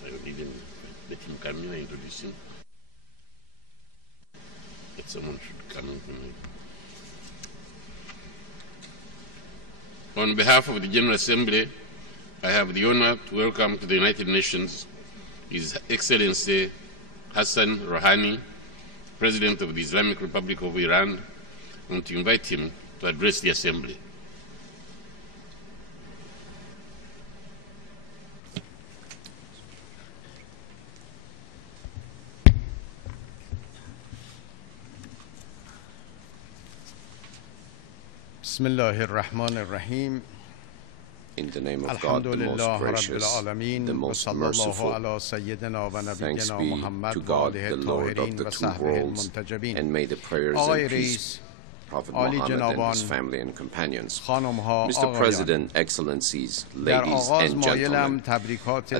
I would even let him come in and introduce him. That someone should come in for me. On behalf of the General Assembly, I have the honor to welcome to the United Nations His Excellency Hassan Rouhani, President of the Islamic Republic of Iran, and to invite him to address the Assembly. بسم الله الرحمن الرحیم. In the name of God, the most gracious, the most merciful. Thanks be to God, the Lord of the two worlds, and may the prayers and peace Prophet Muhammad and his family and companions. Mr. President, Excellencies, ladies and gentlemen, at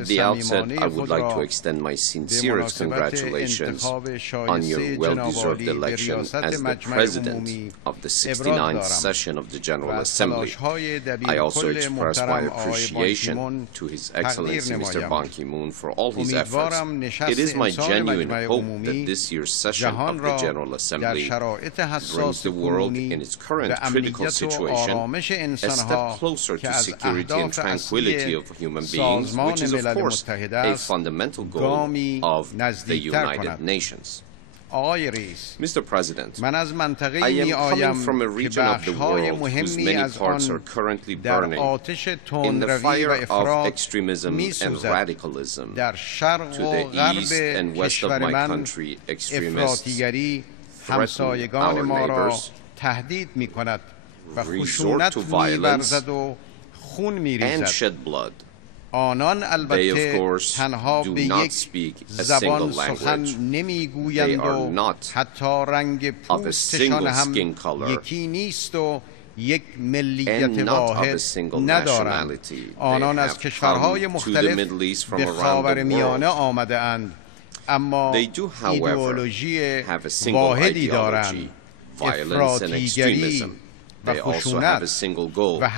the outset, I would like to extend my sincerest congratulations on your well-deserved election as the President of the 69th session of the General Assembly. I also express my appreciation to His Excellency Mr. Ban Ki-moon for all his efforts. It is my genuine hope that this year's session of the General Assembly brings the world in its current critical situation a step closer to security and tranquility of human beings, which is, of course, a fundamental goal of the United Nations. Mr. President, I am coming from a region of the world whose many parts are currently burning in the fire of extremism and radicalism. To the east and west of my country, extremists threaten our neighbors, resort to violence, and shed blood. They, of course, do not speak a single language. They are not of a single skin color and not of a single nationality. They have come to the Middle East from around the world. They do, however, have a single ideology: violence and extremism. They also have a single goal: the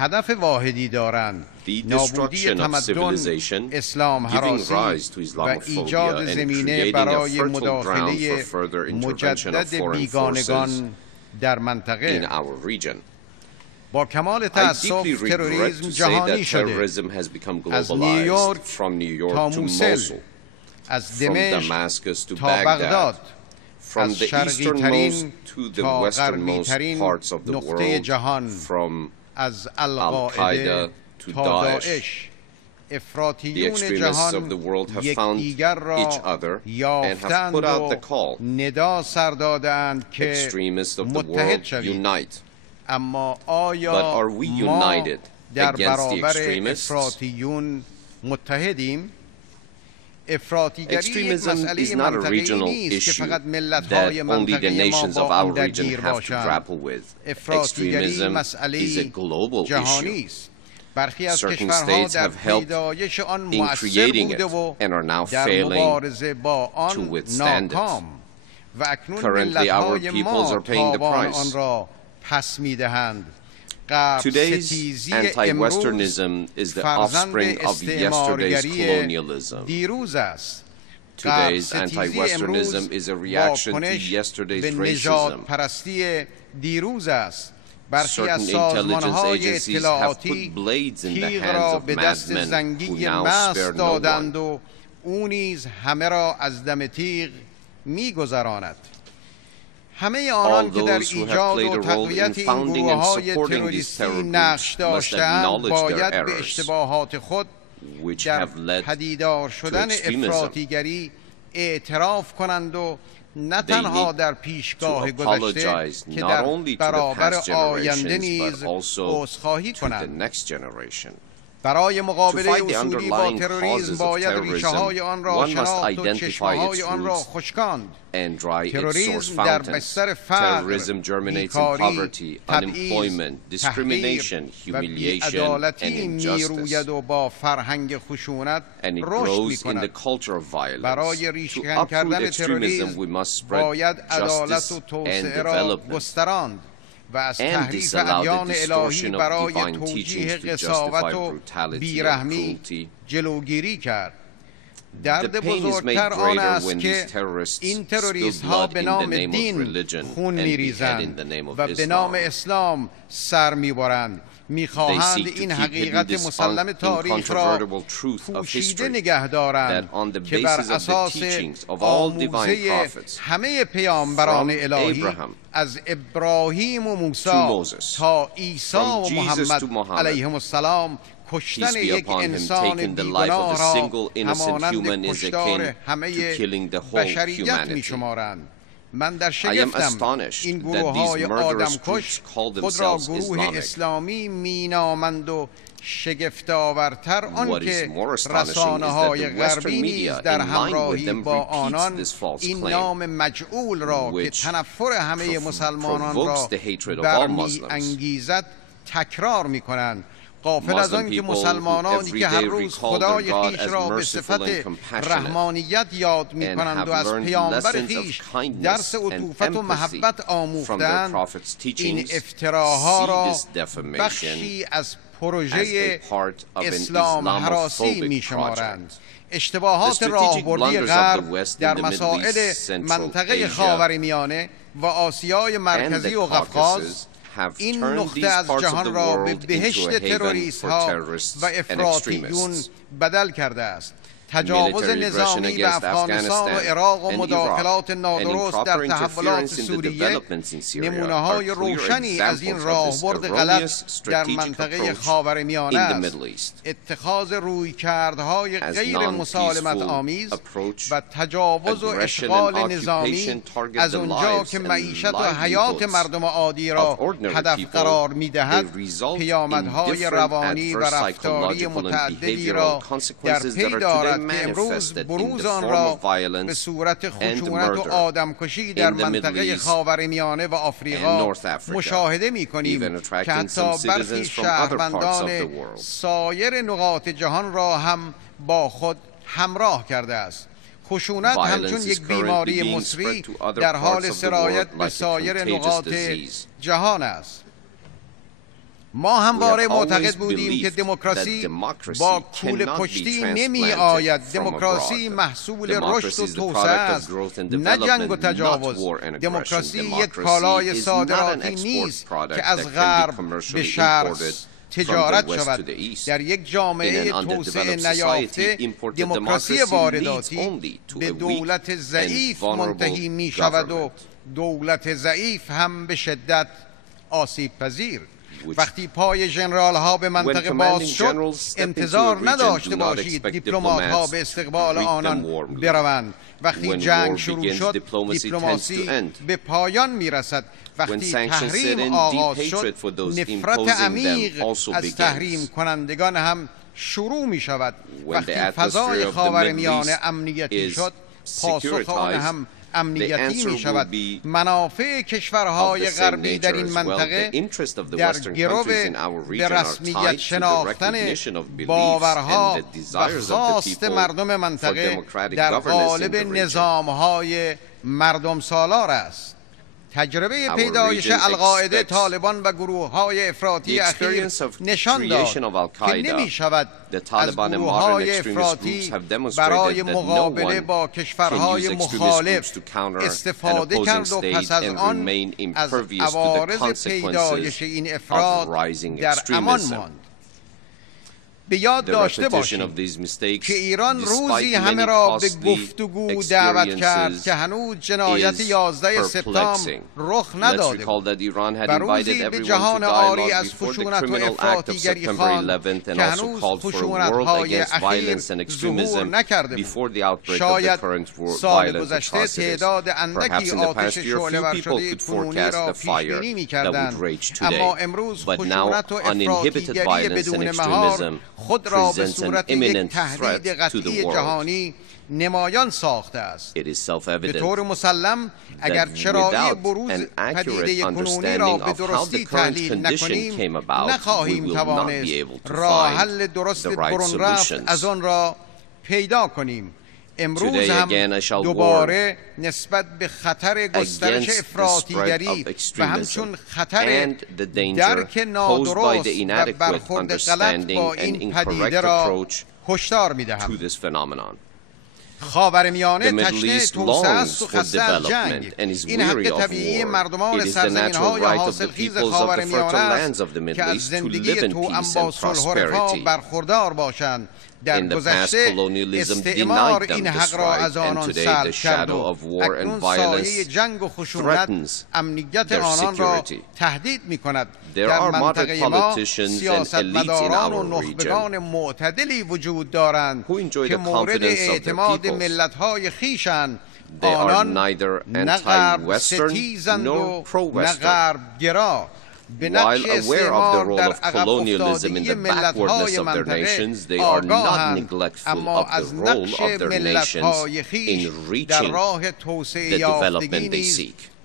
destruction of civilization, giving rise to Islamophobia and creating a fertile ground for further intervention of foreign forces in our region. I deeply regret to say that terrorism has become globalized, from New York to Mosul, from Damascus to Baghdad, from the easternmost to the westernmost parts of the world, from Al-Qaeda to Daesh. The extremists of the world have found each other and have put out the call: extremists of the world, unite. But are we united against the extremists? Extremism is not a regional issue that only the nations of our region have to grapple with. Extremism is a global issue. Certain states have helped in creating it and are now failing to withstand it. Currently, our peoples are paying the price. Today's anti-Westernism is the offspring of yesterday's colonialism. Today's anti-Westernism is a reaction to yesterday's racism. Certain intelligence agencies have put blades in the hands of madmen who now spare no one. All those who have played a role in founding and supporting these terror groups must acknowledge their errors, which have led to extremism. They need to apologize not only to the past generations, but also to the next generation. To fight the underlying causes of terrorism, one must identify its roots and dry its source fountains. Terrorism germinates in poverty, unemployment, discrimination, humiliation, and injustice. And it grows in the culture of violence. To uproot extremism, we must spread justice and development, and disallow the distortion of divine teachings to justify brutality and cruelty. درد بزرگتر آن است که این تروریست ها به نام دین خون میریزند و به نام اسلام سر میبرند. میخواهند این حقیقت مسلم تاریخ را پوشیده نگه دارند که بر اساس آموزه همه پیامبران الهی از ابراهیم و موسی تا عیسی و محمد علیهم السلام کشتن یک انسان بیگناه را همانند کشتار همه بشریت میشمارند. من در شگفتم این گروه های آدمکش خود را گروه اسلامی مینامند و شگفت‌آورتر آنکه رسانه های غربی نیز در همراهی با آنان این نام مجعول را که تنفر همه مسلمانان را برمی انگیزد تکرار می کنند، غافل از آن که مسلمانانی که هر روز خدای خویش را به صفت رحمانیت یاد می کنند و از پیامبر خویش درس عطوفت و محبت آموختند، این افتراها را بخشی از پروژه اسلام هراسی می شمارند. اشتباهات راهبردی غرب در مسائل منطقه خاورمیانه و آسیای مرکزی و قفقاز این نقطه از جهان را به بهشت تروریست ها و افراطیون بدل کرده است. تجاوز نظامی به افغانستان و عراق و مداخلات نادرست در تحولات سوریه نمونه های روشنی از این راهبرد غلط در منطقه خاورمیانه است. اتخاذ رویکردهای غیر مسالمت آمیز و تجاوز و اشغال نظامی از آنجا که معیشت و حیات مردم عادی را هدف قرار می‌دهد، پیامدهای روانی و رفتاری متعددی را در پی دارد که امروز بروز آن را به صورت خشونت و آدمکشی در منطقه خاورمیانه و آفریقا مشاهده می‌کنیم که حتی برخی شهروندان سایر نقاط جهان را هم با خود همراه کرده است. خشونت همچون یک بیماری مصری در حال سرایت به سایر نقاط جهان است. ما همواره معتقد بودیم که دموکراسی با کوله پشتی نمی آید. دموکراسی محصول رشد و توسعه است، نه جنگ و تجاوز. دموکراسی یک کالای صادراتی نیست که از غرب به شرق تجارت شود. در یک جامعه توسعه نیافته دموکراسی وارداتی به دولت ضعیف منتهی می شود و دولت ضعیف هم به شدت آسیب پذیر. وقتی پای ژنرال ها به منطقه باز شد، انتظار نداشته باشید دیپلمات ها به استقبال آنان بروند. وقتی جنگ شروع شد، دیپلماسی به پایان میرسد. وقتی تحریم آغاز شد، نفرت عمیق از تحریم کنندگان هم شروع می شود. وقتی فضای خاورمیانه امنیتی شد، پاسخ آن هم امنیتی می شود. منافع کشورهای غربی در این منطقه در گرو به رسمیت شناختن باورها و خواست مردم منطقه در قالب نظامهای مردم سالار است. تجربه پیدایش القاعده، طالبان و گروه‌های افراطی اخیر نشان داد که نمی شود از گروه‌های افراطی برای مقابله با کشورهای مخالف استفاده کرد و پس از آن از عوارض پیدایش این افراط در امان ماند. به یاد داشته باشید که ایران روزی همه را به گفتگو دعوت کرد که هنوز جنایت 11 سپتامبر رخ نداده و روزی به جهان عاری از خشونت و افراطیگری خواند که هنوز خشونت‌های اخیر ظهور نکرده بود. شاید سال گذشته تعداد اندکی آتش شعله‌ور شده کنونی را پیش‌بینی می‌کردند، اما امروز خشونت و افراطیگری بدون مهار خود را به صورت یک تهدید قطعی جهانی نمایان ساخته است. به طور مسلم اگر چرایی بروز پدیده کنونی را به درستی تحلیل نکنیم، نخواهیم توانست راه حل درست برون رفت از آن را پیدا کنیم. امروز هم دوباره نسبت به خطر گسترش افراطیگری و همچون خطر درک نادرست و برخورد غلط با این پدیده را هشدار می‌دهم. خاورمیانه تشنه توسعه است و خسته از جنگ. این حق طبیعی مردمان سرزمین‌های حاصلخیز خاورمیانه است که از زندگی توأم با صلح و رفاه برخوردار باشند. در گذشته استعمار این حق را از آنان سلب کرد و اکنون سایه جنگ و خشونت امنیت آنان را تهدید می کند. در منطقه ما سیاستمداران و نخبگان معتدلی وجود دارند که مورد اعتماد ملت‌های خویشند. آنان نه غرب ستیزند و نه غرب گرا. به نقش استعمار در عقب افتادگی ملت‌های منطقه آگاهند، اما از نقش ملت‌های خویش در راه توسعه یافتگی نیز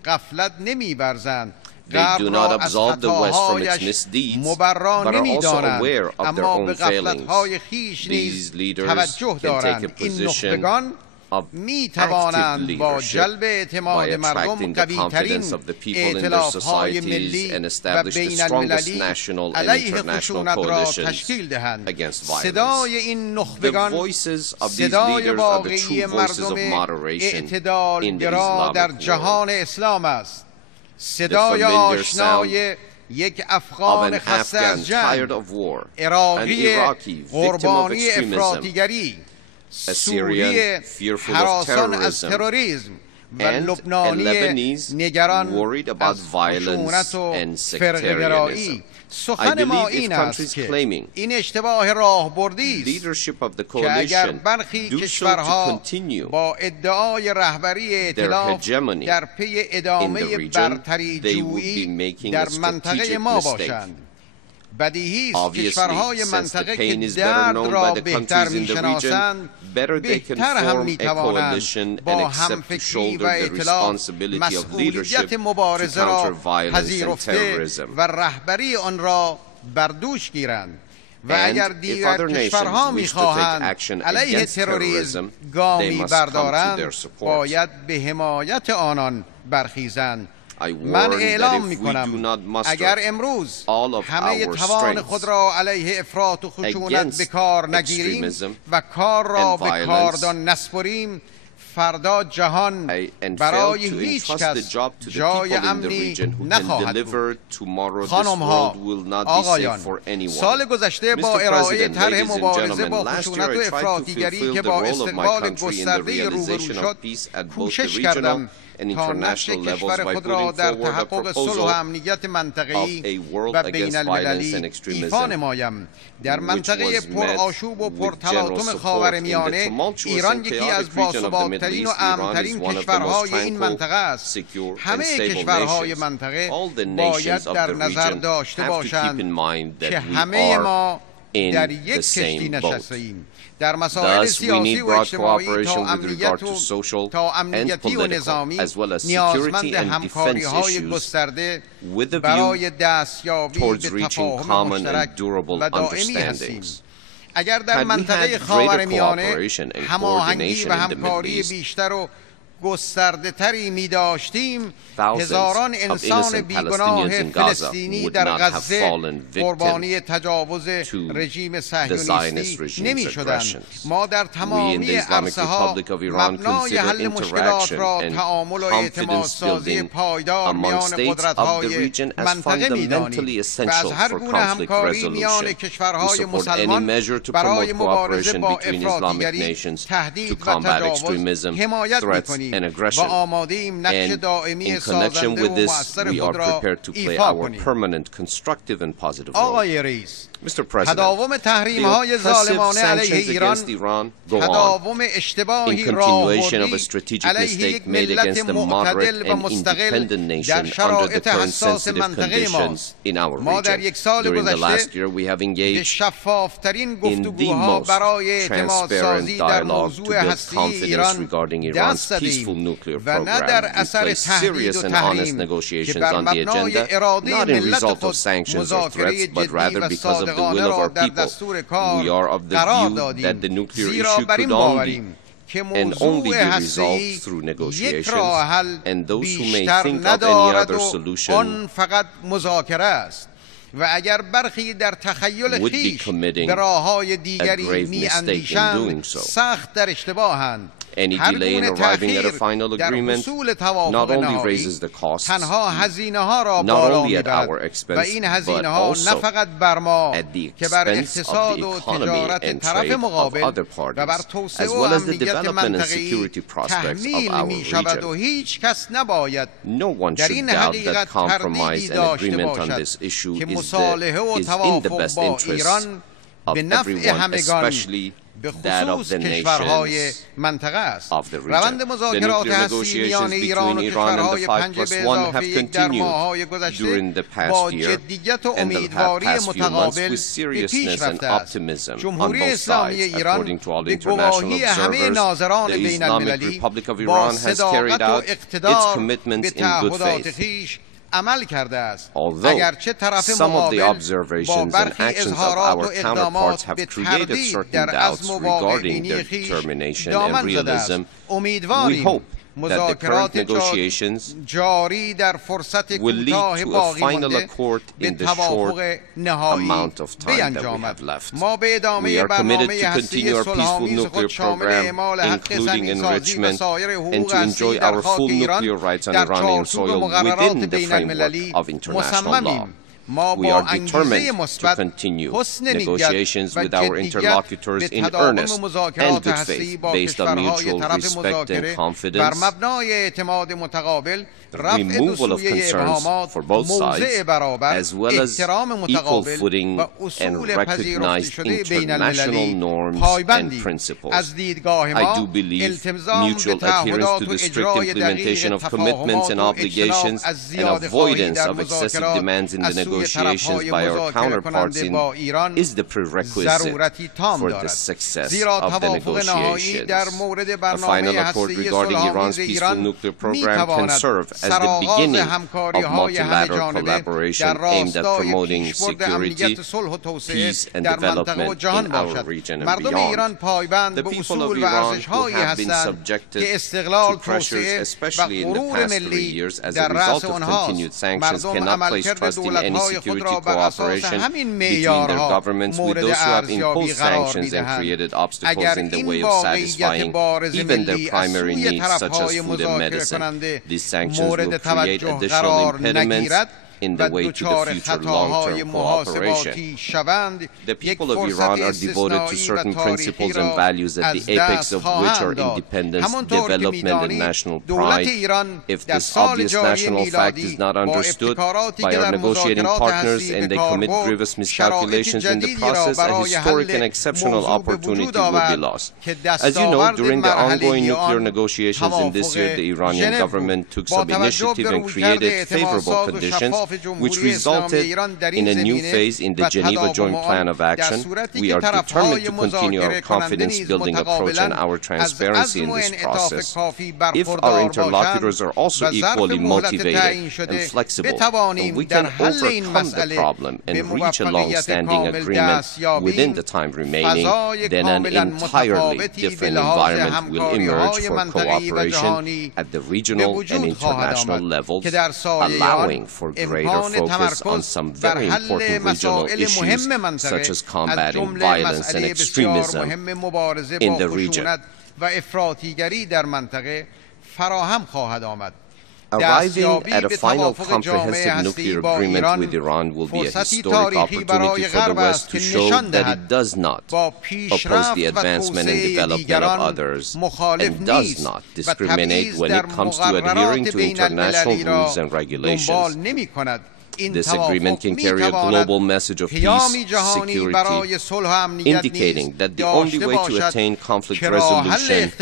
غفلت نمی‌ورزند. غرب را از خطاهایش مبرا نمی‌دانند، اما به غفلت‌های خویش نیز توجه دارند. این نخبگان می توانند با جلب اعتماد مردم قوی‌ترین ائتلاف‌های ملی و بین المللی علیه خشونت را تشکیل دهند. صدای این نخبگان صدای واقعی مردم اعتدالگرا در جهان اسلام است. صدای آشنای یک افغان خسته از جنگ، عراقی قربانی افراطیگری، سوری هراسان از تروریسم و لبنانی نگران از خشونت و فرقه‌گرایی. سخن ما این است که این اشتباه راهبردی است که اگر برخی کشورها با ادعای رهبری ائتلاف در پی ادامه برتری جویی در منطقه ما باشند، بدیهی است کشورهای منطقه که درد را بهتر می‌شناسند بهتر هم می‌توانند با همفکری و ائتلاف مسئولیت مبارزه را پذیرفته و رهبری آن را بر دوش گیرند. و اگر دیگر کشورها می‌خواهند علیه تروریسم گامی بردارند باید به حمایت آنان برخیزند. من اعلام می‌کنم اگر امروز همه توان خود را علیه افراط و خشونت به کار نگیریم و کار را به کاردان نسپریم، فردا جهان برای هیچ کس جای امنی نخواهد بود. خانم‌ها، آقایان، سال گذشته با ارائه طرح مبارزه با خشونت و افراطیگری که با استقبال گسترده روبرو شد کوشش کردم تا نقش کشور خود را در تحقق صلح و امنیت منطقه‌ای و بین المللی ایفا نمایم. در منطقه پرآشوب و پرتلاطم خاورمیانه ایران یکی از باثبات‌ترین و امن‌ترین کشورهای این منطقه است. همه کشورهای منطقه باید در نظر داشته باشند که همه ما در یک کشتی نشسته‌ایم. در مسائل سیاسی و اجتماعی تا امنیتی و نظامی نیازمند همکاری‌های گسترده برای دستیابی به تفاهم مشترک و دائمی هستیم. اگر در منطقه خاورمیانه هماهنگی و همکاری بیشتر و گسترده تری می داشتیم، هزاران انسان بیگناه فلسطینی در غزه قربانی تجاوز رژیم صهیونیستی نمی شدند. ما در تمامی عرصه ها مبنای حل مشکلات را تعامل و اعتماد سازی پایدار میان قدرت های منطقه می دانیم و از هر گونه همکاری میان کشورهای مسلمان برای مبارزه با افراطیگری، تهدید و تجاوز حمایت می کنیم و آماده ایم نقش دائمی سازنده و مؤثر خود را ایفا کنیم. آقای رئیس، تداوم تحریم‌های ظالمانه علیه ایران تداوم اشتباهی راهبردی علیه یک ملت معتدل و مستقل در شرایط حساس منطقه ماست. ما در یک سال گذشته به شفافترین گفتگوها برای اعتماد سازی در موضوع هستی ایران دست زدیم و نه در اثر تهدید و تحریم که بر مبنای اراده ملت خود مذاکره جدی و صادقانه را در دستور کار قرار دادیم، زیرا بر این باوریم که موضوع هسته‌ای یک راه حل بیشتر ندارد و آن فقط مذاکره است. و اگر برخی در تخیل خویش به راه‌های دیگری می‌اندیشند سخت در اشتباهند. Any delay in arriving at a final agreement not only raises the costs, not only at our expense, but also at the expense of the economy and trade of other parties, as well as the development and security prospects of our region. No one should doubt that compromise and agreement on this issue is in the best interest of everyone, especially that of the nations of the region. The nuclear negotiations between Iran and the 5+1 have continued during the past year and the past few months with seriousness and optimism on both sides. According to all international observers, the Islamic Republic of Iran has carried out its commitments in good faith. Although some of the observations and actions of our counterparts have created certain doubts regarding their determination and realism, we hope that the current negotiations will lead to a final accord in the short amount of time that we have left. We are committed to continue our peaceful nuclear program, including enrichment, and to enjoy our full nuclear rights on Iranian soil within the framework of international law. We are determined to continue negotiations with our interlocutors in earnest and good faith, based on mutual respect and confidence, removal of concerns for both sides, as well as equal footing and recognized international norms and principles. I do believe mutual adherence to the strict implementation of commitments and obligations and avoidance of excessive demands in the negotiations by our counterparts in is the prerequisite for the success of the negotiations. A final accord regarding Iran's peaceful nuclear program can serve as the beginning of multilateral collaboration aimed at promoting security, peace, and development in our region and beyond. The people of Iran, who have been subjected to pressures, especially in the past 3 years as a result of continued sanctions, cannot place trust in any security cooperation between their governments with those who have imposed sanctions and created obstacles in the way of satisfying even their primary needs, such as food and medicine. These sanctions will create additional impediments in the way to the future long-term cooperation. The people of Iran are devoted to certain principles and values at the apex of which are independence, development, and national pride. If this obvious national fact is not understood by our negotiating partners and they commit grievous miscalculations in the process, a historic and exceptional opportunity will be lost. As you know, during the ongoing nuclear negotiations in this year, the Iranian government took some initiative and created favorable conditions which resulted in a new phase in the Geneva Joint Plan of Action. We are determined to continue our confidence-building approach and our transparency in this process. If our interlocutors are also equally motivated and flexible, then we can overcome the problem and reach a long-standing agreement within the time remaining, then an entirely different environment will emerge for cooperation at the regional and international levels, allowing for greater focus on some very important regional issues, such as combating violence and extremism in the region. Arriving at a final comprehensive nuclear agreement with Iran will be a historic opportunity for the West to show that it does not oppose the advancement and development of others and does not discriminate when it comes to adhering to international rules and regulations. This agreement can carry a global message of peace, security, indicating that the only way to attain conflict resolution is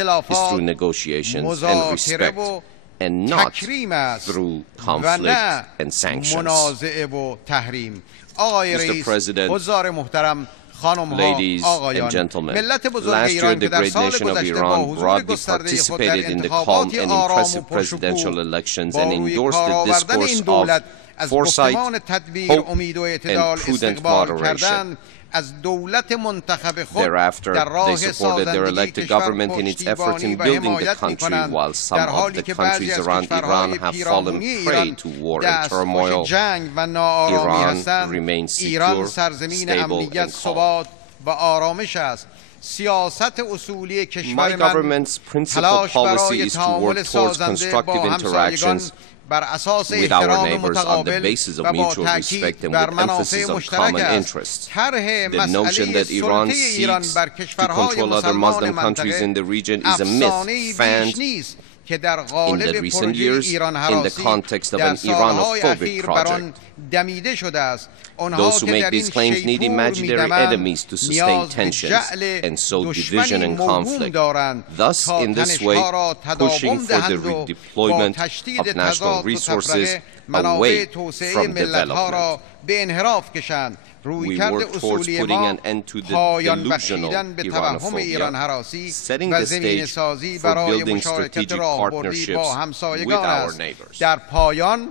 through negotiations and respect, and not through conflict and sanctions. Mr. President, ladies and gentlemen, last year the great nation of Iran broadly participated in the calm and impressive presidential elections and endorsed the discourse of foresight, hope, and prudent moderation. Thereafter, they supported their elected government in its efforts in building the country, while some of the countries around Iran have fallen prey to war and turmoil. Iran remains secure, stable, and calm. سیاست اصولی My کشور من government's principal تلاش policy برای is to تعامل work towards سازنده constructive با همسایگان interactions بر اساس with our احترام neighbors on the متقابل basis of و با mutual تاکید respect and بر with منافع emphasis on مشترک common است. interests. طرح The notion مسئله that Iran سلطه ایران seeks بر to کشورهای control other مسلمان Muslim countries in the منطقه region is a myth افسانه‌ای fanned بیش نیست که در in the قالب recent پروژه years ایران in the هراسی context of در an سالهای Iranophobic اخیر بر آن project. دمیده شده است. آنها Those who که make در این these claims need شیپور imaginary می‌دمند enemies to sustain نیاز به tensions جعل and sow division دشمنی and موهوم conflict. دارند Thus, تا in this way, تنش‌ها را pushing تداوم for the دهند و با redeployment تشدید of national تضاد و resources تفرقه منابع away توسعه from ملت‌ها را development. به انحراف کشند. We رویکرد work towards اصولی putting ما an end to the پایان بخشیدن به delusional توهم ایران Iranophobia, هراسی setting و the زمینه stage سازی for برای building مشارکت strategic راهبردی با partnerships with همسایگان our است. neighbors. در پایان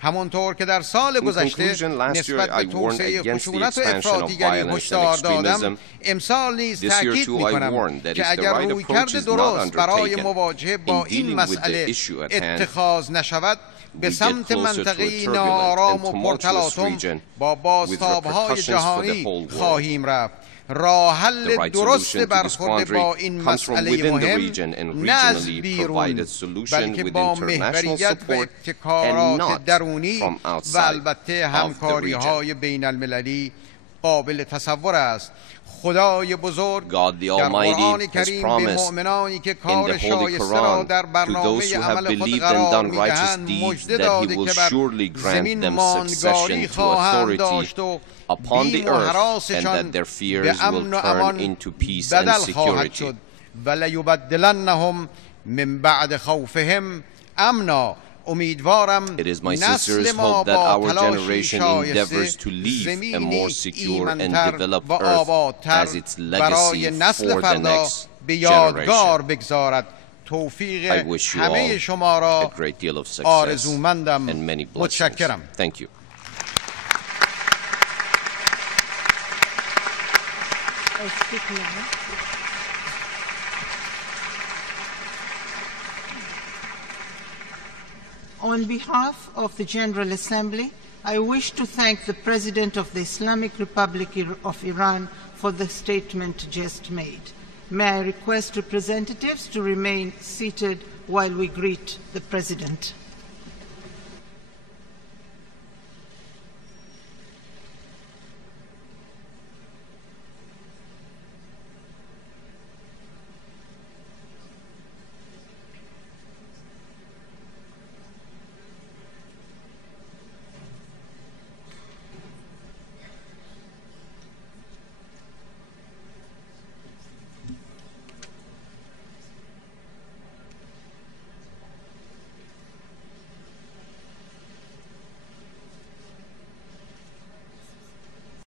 همانطور که در سال گذشته conclusion, last year نسبت به I warned توسعه against the خشونت و expansion of افراطیگری violence and هشدار دادم، extremism. امسال نیز This year تاکید too I می‌کنم warned that که if the اگر right رویکرد approach is not درست برای undertaken مواجهه با in این dealing with the مسئله issue at hand, اتخاذ نشود به we get سمت closer to a منطقه‌ای turbulent ناآرام and و tumultuous پرتلاطم region با بازتاب‌های with repercussions for the جهانی whole world. خواهیم رفت. راه The حل right درست solution to this برخورد با quandary این comes from مسئله within the مهم region and نه از regionally بیرون provided solution بلکه with با international محوریت و support and ابتکارات not درونی from و outside البته of the همکاری‌های بین المللی قابل تصور است. خدای بزرگ God the در Almighty قرآن has کریم به promised مؤمنانی که in کار the Holy شایسته را Quran در to برنامه those who have عمل خود believed and قرار done righteous می‌دهند deeds مژده that He داده will که بر surely grant زمین them ماندگاری succession to خواهند authority داشت و upon the بیم و earth and هراسشان that their fears به will امن و turn امان into peace and بدل خواهد security. شد ولیبدلنهم من بعد خوفهم امنا. امیدوارم It is my نسل sincerest ما hope that با our تلاشی generation endeavors شایسته to leave a زمینی more secure and ایمن‌تر developed و earth آبادتر as its برای legacy نسل for the فردا next به یادگار generation. بگذارد. توفیق I wish you همه all شما را a great deal of success آرزومندم. and many blessings. متشکرم. Thank you. On behalf of the General Assembly, I wish to thank the President of the Islamic Republic of Iran for the statement just made. May I request representatives to remain seated while we greet the President.